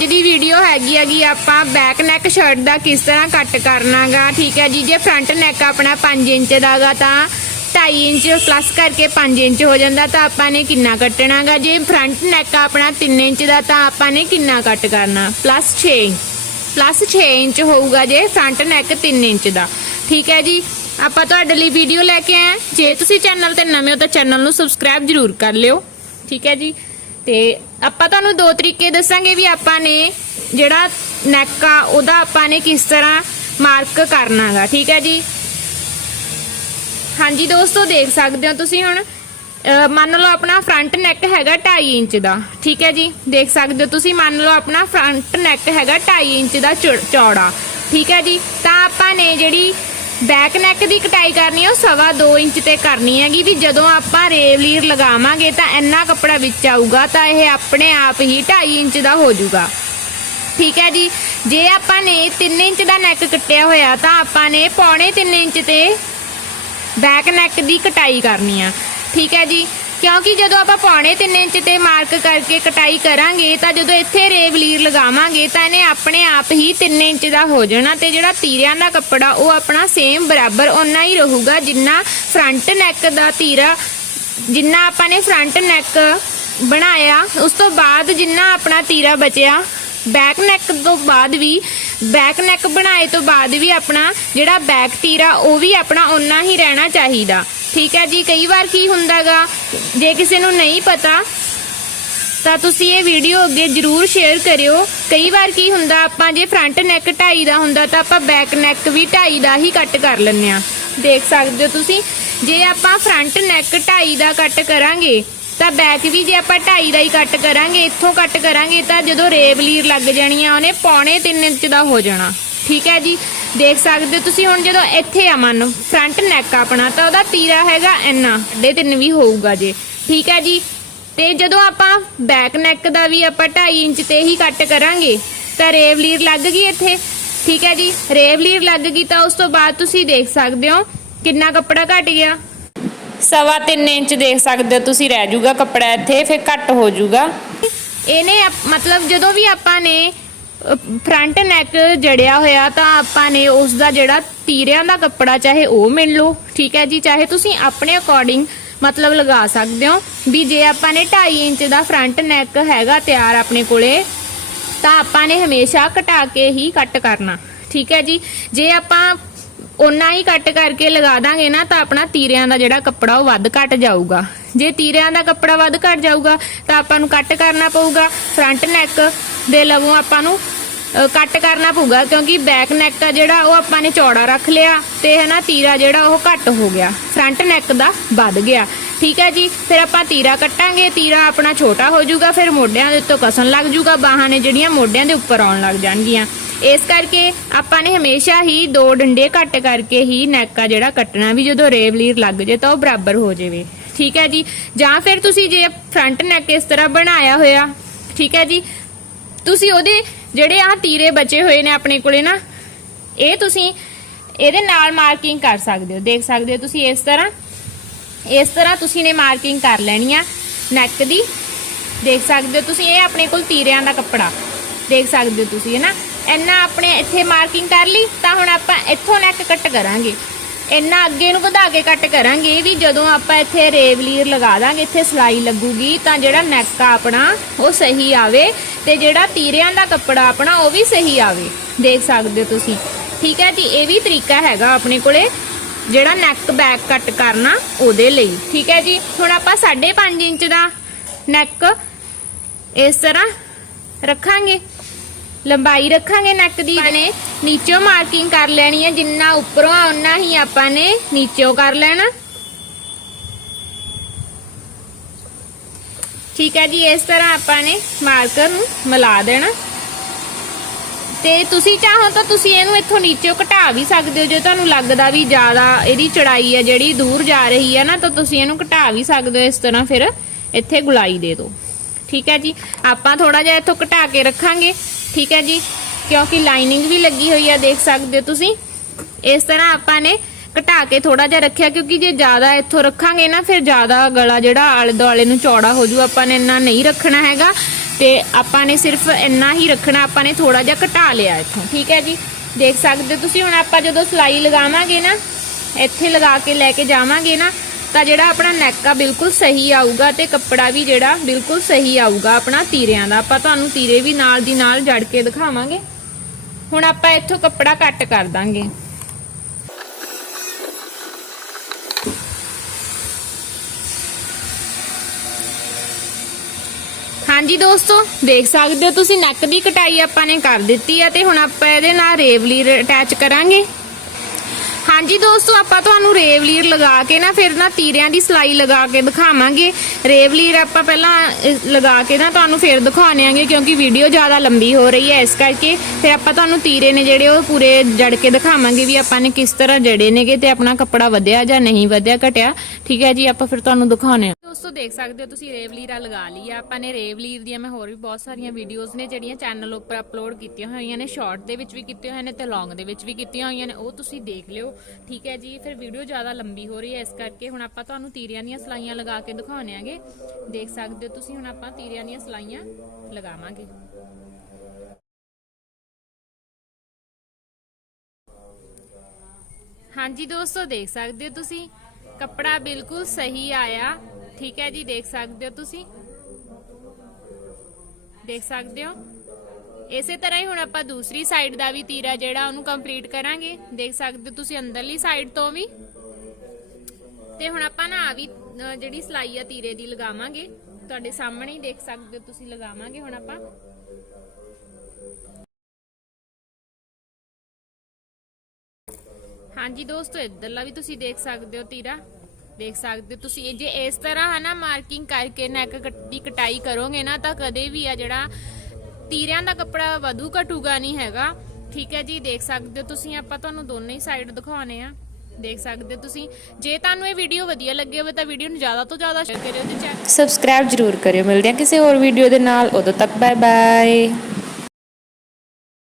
ਅੱਜ ਦੀ ਵੀਡੀਓ ਹੈਗੀ ਹੈਗੀ ਆਪਾਂ ਬੈਕ ਨੈਕ ਸ਼ਰਟ ਦਾ ਕਿਸ ਤਰ੍ਹਾਂ ਕੱਟ ਕਰਨਾਗਾ, ਠੀਕ ਹੈ ਜੀ? ਜੇ ਫਰੰਟ ਨੈਕ ਆਪਣਾ 5 ਇੰਚ ਦਾਗਾ ਤਾਂ 2.5 ਇੰਚ ਪਲੱਸ ਕਰਕੇ 5 ਇੰਚ ਹੋ ਜਾਂਦਾ ਤਾਂ ਆਪਾਂ ਨੇ ਕਿੰਨਾ ਕੱਟਣਾਗਾ? ਜੇ ਫਰੰਟ ਨੈਕ ਆਪਣਾ 3 ਇੰਚ ਦਾ ਤਾਂ ਆਪਾਂ ਨੇ ਕਿੰਨਾ ਕੱਟ ਕਰਨਾ? ਪਲੱਸ 6 ਪਲੱਸ 6 ਇੰਚ ਹੋਊਗਾ ਜੇ ਫਰੰਟ ਨੈਕ 3 ਇੰਚ ਦਾ। ਠੀਕ ਹੈ ਜੀ? ਆਪਾਂ ਤੁਹਾਡੇ ਲਈ ਵੀਡੀਓ ਲੈ ਕੇ ਆਏ ਜੇ ਤੁਸੀਂ ਚੈਨਲ ਤੇ ਨਵੇਂ ਹੋ ਤਾਂ ਚੈਨਲ ਨੂੰ ਸਬਸਕ੍ਰਾਈਬ ਜ਼ਰੂਰ ਕਰ ਲਿਓ। ਠੀਕ ਹੈ ਜੀ? ਤੇ ਆਪਾਂ ਤੁਹਾਨੂੰ ਦੋ ਤਰੀਕੇ ਦੱਸਾਂਗੇ ਵੀ ਆਪਾਂ ਨੇ ਜਿਹੜਾ ਨੈਕ ਆ, ਉਹਦਾ ਆਪਾਂ ਨੇ ਕਿਸ ਤਰ੍ਹਾਂ ਮਾਰਕ ਕਰਨਾਗਾ, ਠੀਕ ਹੈ ਜੀ? ਹਾਂਜੀ ਦੋਸਤੋ, ਦੇਖ ਸਕਦੇ ਹੋ ਤੁਸੀਂ ਹੁਣ ਮੰਨ ਲਓ ਆਪਣਾ ਫਰੰਟ ਨੈਕ ਹੈਗਾ 2.5 ਇੰਚ ਦਾ, ਠੀਕ ਹੈ ਜੀ? ਦੇਖ ਸਕਦੇ ਹੋ ਤੁਸੀਂ, ਮੰਨ ਲਓ ਆਪਣਾ ਫਰੰਟ ਨੈਕ ਹੈਗਾ 2.5 ਇੰਚ ਦਾ ਚੌੜਾ, ਠੀਕ ਹੈ ਜੀ? ਤਾਂ ਆਪਾਂ ਨੇ ਜਿਹੜੀ ਬੈਕ ਨੈਕ ਦੀ ਕਟਾਈ ਕਰਨੀ ਉਹ ਸਵਾ 2 ਇੰਚ ਤੇ ਕਰਨੀ ਹੈਗੀ ਵੀ ਜਦੋਂ ਆਪਾਂ ਰੇਵਲੀਰ ਲਗਾਵਾਂਗੇ ਤਾਂ ਇੰਨਾ ਕੱਪੜਾ ਵਿੱਚ ਆਊਗਾ ਤਾਂ ਇਹ ਆਪਣੇ ਆਪ ਹੀ 2.5 ਇੰਚ ਦਾ ਹੋ ਜਾਊਗਾ। ਠੀਕ ਹੈ ਜੀ, ਜੇ ਆਪਾਂ ਨੇ 3 ਇੰਚ ਦਾ ਨੈਕ ਕੱਟਿਆ ਹੋਇਆ ਤਾਂ ਆਪਾਂ ਨੇ ਪੌਣੇ 3 ਇੰਚ ਤੇ ਬੈਕ ਨੈਕ ਦੀ ਕਟਾਈ ਕਰਨੀ ਆ। ਠੀਕ ਹੈ ਜੀ ਕਿਉਂਕਿ ਜਦੋਂ ਆਪਾਂ ਪੌਣੇ 3 ਇੰਚ ਤੇ ਮਾਰਕ ਕਰਕੇ ਕਟਾਈ ਕਰਾਂਗੇ ਤਾਂ ਜਦੋਂ ਇੱਥੇ ਰੇਵਲੀਰ ਲਗਾਵਾਂਗੇ ਤਾਂ ਇਹਨੇ ਆਪਣੇ ਆਪ ਹੀ 3 ਇੰਚ ਦਾ ਹੋ ਜਾਣਾ ਤੇ ਜਿਹੜਾ ਤੀਰਿਆਂ ਦਾ ਕੱਪੜਾ ਉਹ ਆਪਣਾ ਸੇਮ ਬਰਾਬਰ ਓਨਾ ਹੀ ਰਹੂਗਾ ਜਿੰਨਾ ਫਰੰਟ ਨੈਕ ਦਾ ਤੀਰਾ, ਜਿੰਨਾ ਆਪਾਂ ਨੇ ਫਰੰਟ ਨੈਕ ਬਣਾਇਆ, ਉਸ ਤੋਂ ਬਾਅਦ ਜਿੰਨਾ ਆਪਣਾ ਤੀਰਾ ਬਚਿਆ ਬੈਕ ਨੈਕ ਤੋਂ ਬਾਅਦ ਵੀ ਬੈਕ ਨੈਕ ਬਣਾਏ ਤੋਂ ਬਾਅਦ ਵੀ ਆਪਣਾ ਜਿਹੜਾ ਬੈਕ ਤੀਰਾ ਉਹ ਵੀ ਆਪਣਾ ਓਨਾ ਹੀ ਰਹਿਣਾ ਚਾਹੀਦਾ। ਠੀਕ ਹੈ ਜੀ? ਕਈ ਵਾਰ ਕੀ ਹੁੰਦਾਗਾ? ਜੇ ਕਿਸੇ ਨੂੰ ਨਹੀਂ ਪਤਾ, ਤਾਂ ਤੁਸੀਂ ਇਹ ਵੀਡੀਓ ਅੱਗੇ ਜਰੂਰ ਸ਼ੇਅਰ ਕਰਿਓ। ਕਈ ਵਾਰ ਕੀ ਹੁੰਦਾ, ਆਪਾਂ ਜੇ ਫਰੰਟ ਨੈਕ ਢਾਈ ਦਾ ਹੁੰਦਾ, ਤਾਂ ਆਪਾਂ ਬੈਕ ਨੈਕ ਵੀ ਢਾਈ ਦਾ ਹੀ ਕੱਟ ਕਰ ਲੈਂਦੇ ਆ ਦੇਖ ਸਕਦੇ ਹੋ ਤੁਸੀਂ? ਜੇ ਆਪਾਂ ਫਰੰਟ ਨੈਕ ਢਾਈ ਦਾ ਕੱਟ ਕਰਾਂਗੇ ਤਾਂ ਬੈਕ ਵੀ ਜੇ ਆਪਾਂ 2.5 ਦਾ ਹੀ ਕੱਟ ਕਰਾਂਗੇ, ਇੱਥੋਂ ਕੱਟ ਕਰਾਂਗੇ ਤਾਂ ਜਦੋਂ ਰੇਬ ਲੀਰ ਲੱਗ ਜਾਣੀ ਆ, ਉਹਨੇ ਪੌਣੇ 3 ਇੰਚ ਦਾ ਹੋ ਜਾਣਾ। ਠੀਕ ਹੈ ਜੀ? ਦੇਖ ਸਕਦੇ ਹੋ ਤੁਸੀਂ ਹੁਣ ਜਦੋਂ ਇੱਥੇ ਆ ਮੰਨ ਫਰੰਟ ਨੈਕ ਆਪਣਾ, ਤਾਂ ਉਹਦਾ ਤੀਰਾ ਹੈਗਾ ਇੰਨਾ 3.5 ਵੀ ਹੋਊਗਾ ਜੇ। ਠੀਕ ਹੈ ਜੀ? ਤੇ ਜਦੋਂ ਆਪਾਂ ਬੈਕ ਨੈਕ ਦਾ ਵੀ ਆਪਾਂ 2.5 ਇੰਚ ਤੇ ਹੀ ਕੱਟ ਕਰਾਂਗੇ, ਤਾਂ ਰੇਵ ਲੀਰ ਲੱਗ ਗਈ ਇੱਥੇ। ਠੀਕ ਹੈ ਜੀ? ਰੇਵਲੀਰ ਲੱਗ ਗਈ ਤਾਂ ਉਸ ਤੋਂ ਬਾਅਦ ਤੁਸੀਂ ਦੇਖ ਸਕਦੇ ਹੋ ਕਿੰਨਾ ਕੱਪੜਾ ਘਟ ਗਿਆ। ਸਵਾ 3 ਇੰਚ ਦੇਖ ਸਕਦੇ ਹੋ ਤੁਸੀਂ, ਰਹਿ ਜਾਊਗਾ ਕੱਪੜਾ ਇੱਥੇ, ਫਿਰ ਘੱਟ ਹੋ ਜਾਊਗਾ ਇਹਨੇ ਮਤਲਬ ਜਦੋਂ ਵੀ ਆਪਾਂ ਨੇ ਫਰੰਟ ਨੈਕ ਜੜਿਆ ਹੋਇਆ, ਤਾਂ ਆਪਾਂ ਨੇ ਉਸ ਦਾ ਜਿਹੜਾ ਤੀਰਿਆਂ ਦਾ ਕੱਪੜਾ, ਚਾਹੇ ਉਹ ਮਿਲ ਲਓ, ਠੀਕ ਹੈ ਜੀ? ਚਾਹੇ ਤੁਸੀਂ ਆਪਣੇ ਅਕੋਰਡਿੰਗ ਮਤਲਬ ਲਗਾ ਸਕਦੇ ਹੋ, ਵੀ ਜੇ ਆਪਾਂ ਨੇ 2.5 ਇੰਚ ਦਾ ਫਰੰਟ ਨੈਕ ਹੈਗਾ ਤਿਆਰ ਆਪਣੇ ਕੋਲੇ, ਤਾਂ ਆਪਾਂ ਨੇ ਹਮੇਸ਼ਾ ਘਟਾ ਕੇ ਹੀ ਕੱਟ ਕਰਨਾ, ਠੀਕ ਹੈ ਜੀ? ਜੇ ਆਪਾਂ ਓਨਾ ਹੀ ਕੱਟ ਕਰਕੇ ਲਗਾ ਦਾਂਗੇ ਨਾ ਤਾਂ ਆਪਣਾ ਤੀਰਿਆਂ ਦਾ ਜਿਹੜਾ ਕੱਪੜਾ ਉਹ ਵੱਧ ਘਟ ਜਾਊਗਾ। ਜੇ ਤੀਰਿਆਂ ਦਾ ਕੱਪੜਾ ਵੱਧ ਘਟ ਜਾਊਗਾ ਤਾਂ ਆਪਾਂ ਨੂੰ ਕੱਟ ਕਰਨਾ ਪਊਗਾ। ਫਰੰਟ ਨੈਕ ਦੇ ਲਵੋਂ ਆਪਾਂ ਨੂੰ ਕੱਟ ਕਰਨਾ ਪਊਗਾ ਕਿਉਂਕਿ ਬੈਕ ਨੈਕ ਆ ਜਿਹੜਾ ਉਹ ਆਪਾਂ ਨੇ ਚੌੜਾ ਰੱਖ ਲਿਆ ਤੇ ਹੈ ਨਾ ਤੀਰਾ ਜਿਹੜਾ ਉਹ ਘੱਟ ਹੋ ਗਿਆ। ਫਰੰਟ ਨੈਕ ਦਾ ਵੱਧ ਗਿਆ। ਠੀਕ ਹੈ ਜੀ, ਫਿਰ ਆਪਾਂ ਤੀਰਾ ਕੱਟਾਂਗੇ, ਤੀਰਾ ਆਪਣਾ ਛੋਟਾ ਹੋ ਜਾਊਗਾ, ਫਿਰ ਮੋਢਿਆਂ ਦੇ ਉੱਤੋਂ ਕਸਣ ਲੱਗ ਜਾਊਗਾ, ਬਾਹਾਂ ਨੇ ਜਿਹੜੀਆਂ ਮੋਢਿਆਂ ਦੇ ਉੱਪਰ ਆਉਣ ਲੱਗ ਜਾਣਗੀਆਂ। ਇਸ ਕਰਕੇ ਆਪਾਂ ਨੇ ਹਮੇਸ਼ਾ ਹੀ ਦੋ ਡੰਡੇ ਘੱਟ ਕਰਕੇ ਹੀ ਨੈਕ ਆ ਜਿਹੜਾ ਕੱਟਣਾ ਵੀ ਜਦੋਂ ਰੇਵਲੀਰ ਲੱਗ ਜੇ ਤਾਂ ਉਹ ਬਰਾਬਰ ਹੋ ਜਾਵੇ। ਠੀਕ ਹੈ ਜੀ? ਜਾਂ ਫਿਰ ਤੁਸੀਂ ਜੇ ਫਰੰਟ ਨੈਕ ਇਸ ਤਰ੍ਹਾਂ ਬਣਾਇਆ ਹੋਇਆ, ਠੀਕ ਹੈ ਜੀ? ਤੁਸੀਂ ਉਹਦੇ ਜਿਹੜੇ ਆ ਤੀਰੇ ਬਚੇ ਹੋਏ ਨੇ ਆਪਣੇ ਕੋਲੇ ਨਾ, ਇਹ ਤੁਸੀਂ ਇਹਦੇ ਨਾਲ ਮਾਰਕਿੰਗ ਕਰ ਸਕਦੇ ਹੋ। ਦੇਖ ਸਕਦੇ ਹੋ ਤੁਸੀਂ ਇਸ ਤਰ੍ਹਾਂ। ਇਸ ਤਰ੍ਹਾਂ ਤੁਸੀਂ ਨੇ ਮਾਰਕਿੰਗ ਕਰ ਲੈਣੀ ਆ ਨੈਕ ਦੀ। ਦੇਖ ਸਕਦੇ ਹੋ ਤੁਸੀਂ ਇਹ ਆਪਣੇ ਕੋਲ ਤੀਰਿਆਂ ਦਾ ਕੱਪੜਾ। ਦੇਖ ਸਕਦੇ ਹੋ ਤੁਸੀਂ, ਹੈ ਨਾ? ਇੰਨਾ ਆਪਣੇ ਇੱਥੇ ਮਾਰਕਿੰਗ ਕਰ ਲਈ, ਤਾਂ ਹੁਣ ਆਪਾਂ ਇੱਥੋਂ ਨੈਕ ਕੱਟ ਕਰਾਂਗੇ। ਇੰਨਾ ਅੱਗੇ ਨੂੰ ਵਧਾ ਕੇ ਕੱਟ ਕਰਾਂਗੇ ਵੀ ਜਦੋਂ ਆਪਾਂ ਇੱਥੇ ਰੇਵਲੀਰ ਲਗਾ ਦਾਂਗੇ, ਇੱਥੇ ਸਲਾਈ ਲੱਗੂਗੀ, ਤਾਂ ਜਿਹੜਾ ਨੈਕ ਆ ਆਪਣਾ, ਉਹ ਸਹੀ ਆਵੇ ਤੇ ਜਿਹੜਾ ਤੀਰਿਆਂ ਦਾ ਕੱਪੜਾ ਆਪਣਾ, ਉਹ ਵੀ ਸਹੀ ਆਵੇ। ਦੇਖ ਸਕਦੇ ਹੋ ਤੁਸੀਂ। ਠੀਕ ਹੈ ਜੀ, ਇਹ ਵੀ ਤਰੀਕਾ ਹੈਗਾ ਆਪਣੇ ਕੋਲੇ, ਜਿਹੜਾ ਨੈਕ ਬੈਕ ਕੱਟ ਕਰਨਾ ਉਹਦੇ ਲਈ। ਠੀਕ ਹੈ ਜੀ, ਹੁਣ ਆਪਾਂ 5.5 ਇੰਚ ਦਾ ਨੈਕ ਇਸ ਤਰ੍ਹਾਂ ਰੱਖਾਂਗੇ। ਲੰਬਾਈ ਰੱਖਾਂਗੇ ਨੈਕ ਦੀ। ਨੇ ਨੀਚੋਂ ਮਾਰਕਿੰਗ ਕਰ ਲੈਣੀ ਹੈ ਜਿੰਨਾ ਉੱਪਰੋਂ ਆ ਉਨਾ ਹੀ ਆਪਾਂ ਨੇ ਨੀਚੋਂ ਕਰ ਲੈਣਾ। ਠੀਕ ਹੈ ਜੀ ਇਸ ਤਰ੍ਹਾਂ ਆਪਾਂ ਨੇ ਮਾਰਕਰ ਨੂੰ ਮਿਲਾ ਦੇਣਾ। ਤੇ ਤੁਸੀਂ ਚਾਹੋ ਤਾਂ ਤੁਸੀਂ ਇਹਨੂੰ ਇੱਥੋਂ ਨੀਚੇ ਘਟਾ ਵੀ ਸਕਦੇ ਹੋ। ਜੇ ਤੁਹਾਨੂੰ ਲੱਗਦਾ ਵੀ ਜ਼ਿਆਦਾ ਇਹਦੀ ਚੜਾਈ ਹੈ ਜਿਹੜੀ ਦੂਰ ਜਾ ਰਹੀ ਹੈ ਨਾ ਤਾਂ ਤੁਸੀਂ ਇਹਨੂੰ ਘਟਾ ਵੀ ਸਕਦੇ ਹੋ। ਇਸ ਤਰ੍ਹਾਂ ਫਿਰ ਇੱਥੇ ਗੁਲਾਈ ਦੇ ਦਿਓ। ਠੀਕ ਹੈ ਜੀ ਆਪਾਂ ਥੋੜਾ ਜਿਹਾ ਇੱਥੋਂ ਘਟਾ ਕੇ ਰੱਖਾਂਗੇ। ਠੀਕ ਹੈ ਜੀ? ਕਿਉਂਕਿ ਲਾਈਨਿੰਗ ਵੀ ਲੱਗੀ ਹੋਈ ਆ, ਦੇਖ ਸਕਦੇ ਹੋ ਤੁਸੀਂ। ਇਸ ਤਰ੍ਹਾਂ ਆਪਾਂ ਨੇ ਘਟਾ ਕੇ ਥੋੜਾ ਜਿਹਾ ਰੱਖਿਆ, ਕਿਉਂਕਿ ਜੇ ਜ਼ਿਆਦਾ ਇੱਥੋਂ ਰੱਖਾਂਗੇ ਨਾ, ਫਿਰ ਜ਼ਿਆਦਾ ਗਲਾ ਜਿਹੜਾ ਆਲੇ ਦੁਆਲੇ ਨੂੰ ਚੌੜਾ ਹੋ ਜੂ। ਆਪਾਂ ਨੇ ਇੰਨਾ ਨਹੀਂ ਰੱਖਣਾ ਹੈਗਾ ਤੇ ਆਪਾਂ ਨੇ ਸਿਰਫ ਇੰਨਾ ਹੀ ਰੱਖਣਾ, ਆਪਾਂ ਨੇ ਥੋੜਾ ਜਿਹਾ ਘਟਾ ਲਿਆ ਇੱਥੋਂ। ਠੀਕ ਹੈ ਜੀ? ਦੇਖ ਸਕਦੇ ਹੋ ਤੁਸੀਂ, ਹੁਣ ਆਪਾਂ ਜਦੋਂ ਸਲਾਈ ਲਗਾਵਾਂਗੇ ਨਾ, ਇੱਥੇ ਲਗਾ ਕੇ ਲੈ ਕੇ ਜਾਵਾਂਗੇ ਨਾ ਤਾਂ ਜਿਹੜਾ ਆਪਣਾ ਨੈਕ ਆ ਬਿਲਕੁਲ ਸਹੀ ਆਊਗਾ ਤੇ ਕੱਪੜਾ ਵੀ ਜਿਹੜਾ ਬਿਲਕੁਲ ਸਹੀ ਆਊਗਾ ਆਪਣਾ ਤੀਰਿਆਂ ਦਾ। ਆਪਾਂ ਤੁਹਾਨੂੰ ਤੀਰੇ ਵੀ ਨਾਲ ਦੀ ਨਾਲ ਜੜ ਕੇ ਦਿਖਾਵਾਂਗੇ। ਹੁਣ ਆਪਾਂ ਇੱਥੋਂ ਕੱਪੜਾ ਕੱਟ ਕਰ ਦਾਂਗੇ। ਹਾਂਜੀ ਦੋਸਤੋ, ਦੇਖ ਸਕਦੇ ਹੋ ਤੁਸੀਂ, ਨੱਕ ਦੀ ਕਟਾਈ ਆਪਾਂ ਨੇ ਕਰ ਦਿੱਤੀ ਆ ਤੇ ਹੁਣ ਆਪਾਂ ਇਹਦੇ ਨਾਲ ਰੇਵਲੀ ਅਟੈਚ ਕਰਾਂਗੇ। ਹਾਂਜੀ ਦੋਸਤੋ, ਆਪਾਂ ਤੁਹਾਨੂੰ ਰੇਵ ਲੀਰ ਲਗਾ ਕੇ ਨਾ, ਫਿਰ ਨਾ ਤੀਰਿਆਂ ਦੀ ਸਲਾਈ ਲਗਾ ਕੇ ਦਿਖਾਵਾਂਗੇ। ਰੇਵ ਲੀਰ ਆਪਾਂ ਪਹਿਲਾਂ ਲਗਾ ਕੇ ਨਾ ਤੁਹਾਨੂੰ ਫਿਰ ਦਿਖਾਉਣੇ ਆਂਗੇ ਕਿਉਂਕਿ ਵੀਡੀਓ ਜ਼ਿਆਦਾ ਲੰਬੀ ਹੋ ਰਹੀ ਹੈ, ਇਸ ਕਰਕੇ। ਫਿਰ ਆਪਾਂ ਤੁਹਾਨੂੰ ਤੀਰੇ ਨੇ ਜਿਹੜੇ ਉਹ ਪੂਰੇ ਜੜ ਕੇ ਦਿਖਾਵਾਂਗੇ ਵੀ ਆਪਾਂ ਨੇ ਕਿਸ ਤਰ੍ਹਾਂ ਜੜੇ ਨੇਗੇ ਤੇ ਆਪਣਾ ਕੱਪੜਾ ਵਧਿਆ ਜਾਂ ਨਹੀਂ ਵਧਿਆ, ਘਟਿਆ। ਠੀਕ ਹੈ ਜੀ, ਆਪਾਂ ਫਿਰ ਤੁਹਾਨੂੰ ਦਿਖਾਉਣੇ ਆ ਦੋਸਤੋ ਦੇਖ ਸਕਦੇ ਹੋ ਤੁਸੀਂ ਰੇਵਲੀਰਾ ਲਗਾ ਲਈ ਆ ਆਪਾਂ ਨੇ ਰੇਵਲੀਰ ਦੀਆਂ ਮੈਂ ਹੋਰ ਵੀ ਬਹੁਤ ਸਾਰੀਆਂ ਵੀਡੀਓਜ਼ ਨੇ ਜਿਹੜੀਆਂ ਚੈਨਲ ਉੱਪਰ ਅਪਲੋਡ ਕੀਤੀਆਂ ਹੋਈਆਂ ਨੇ। ਸ਼ਾਰਟ ਦੇ ਵਿੱਚ ਵੀ ਕੀਤੀਆਂ ਹੋਈਆਂ ਨੇ ਤੇ ਲੌਂਗ ਦੇ ਵਿੱਚ ਵੀ ਕੀਤੀਆਂ ਹੋਈਆਂ ਨੇ। ਉਹ ਤੁਸੀਂ ਦੇਖ ਲਿਓ। ਠੀਕ ਹੈ ਜੀ, ਫਿਰ ਵੀਡੀਓ ਜ਼ਿਆਦਾ ਲੰਬੀ ਹੋ ਰਹੀ ਹੈ। ਇਸ ਕਰਕੇ ਹੁਣ ਆਪਾਂ ਤੁਹਾਨੂੰ ਤੀਰਿਆਂ ਦੀਆਂ ਸਲਾਈਆਂ ਲਗਾ ਕੇ ਦਿਖਾਉਣੇ ਆਂਗੇ। ਦੇਖ ਸਕਦੇ ਹੋ ਤੁਸੀਂ ਹੁਣ ਆਪਾਂ ਤੀਰਿਆਂ ਦੀਆਂ ਸਲਾਈਆਂ ਲਗਾਵਾਂਗੇ। ਹਾਂਜੀ ਦੋਸਤੋ, ਦੇਖ ਸਕਦੇ ਹੋ ਤੁਸੀਂ। ਕੱਪੜਾ ਬਿਲਕੁਲ ਸਹੀ ਆਇਆ। ਠੀਕ ਹੈ ਜੀ, ਦੇਖ ਸਕਦੇ ਹੋ ਤੁਸੀਂ। ਦੇਖ ਸਕਦੇ ਹੋ। ਇਸੇ ਤਰ੍ਹਾਂ ਹੀ ਹੁਣ ਆਪਾਂ ਦੂਸਰੀ ਸਾਈਡ ਦਾ ਵੀ ਤੀਰਾ ਜਿਹੜਾ ਉਹਨੂੰ ਕੰਪਲੀਟ ਕਰਾਂਗੇ। ਦੇਖ ਸਕਦੇ ਹੋ ਤੁਸੀਂ ਅੰਦਰਲੀ ਸਾਈਡ ਤੋਂ ਵੀ। ਤੇ ਹੁਣ ਆਪਾਂ ਨਾ ਆ ਵੀ ਜਿਹੜੀ ਸਲਾਈ ਆ ਤੀਰੇ ਦੀ ਲਗਾਵਾਂਗੇ। ਤੁਹਾਡੇ ਸਾਹਮਣੇ ਹੀ ਦੇਖ ਸਕਦੇ ਹੋ ਤੁਸੀਂ ਲਗਾਵਾਂਗੇ ਹੁਣ ਆਪਾਂ। ਹਾਂਜੀ ਦੋਸਤੋ, ਇੱਧਰਲਾ ਵੀ ਤੁਸੀਂ ਦੇਖ ਸਕਦੇ ਹੋ ਤੀਰਾ। ਦੇਖ ਸਕਦੇ ਤੁਸੀਂ ਜੇ ਇਸ ਤਰ੍ਹਾਂ ਹੈ ਮਾਰਕਿੰਗ ਕਰਕੇ ਨੈਕ ਦੀ ਕਟਾਈ ਕਰੋਗੇ ਨਾ, ਤਾਂ ਕਦੇ ਵੀ ਆ ਜਿਹੜਾ ਤੀਰਿਆਂ ਦਾ ਕੱਪੜਾ ਵਧੂ ਘਟੂਗਾ ਨਹੀਂ ਹੈਗਾ। ਠੀਕ ਹੈ ਜੀ, ਦੇਖ ਸਕਦੇ ਹੋ ਤੁਸੀਂ, ਆਪਾਂ ਤੁਹਾਨੂੰ ਦੋਨੇ ਹੀ ਸਾਈਡ ਦਿਖਾਉਣੇ ਆ। ਦੇਖ ਸਕਦੇ ਹੋ ਤੁਸੀਂ। ਜੇ ਤੁਹਾਨੂੰ ਇਹ ਵੀਡੀਓ ਵਧੀਆ ਲੱਗੇ ਹੋਵੇ ਤਾਂ ਵੀਡੀਓ ਨੂੰ ਜ਼ਿਆਦਾ ਤੋਂ ਜ਼ਿਆਦਾ ਸ਼ੇਅਰ ਕਰਿਓ ਤੇ ਸਬਸਕ੍ਰਾਈਬ ਜਰੂਰ ਕਰਿਓ। ਮਿਲਦੇ ਹਾਂ ਕਿਸੇ ਹੋਰ ਵੀਡੀਓ ਦੇ ਨਾਲ। ਉਦੋਂ ਤੱਕ ਬਾਏ ਬਾਏ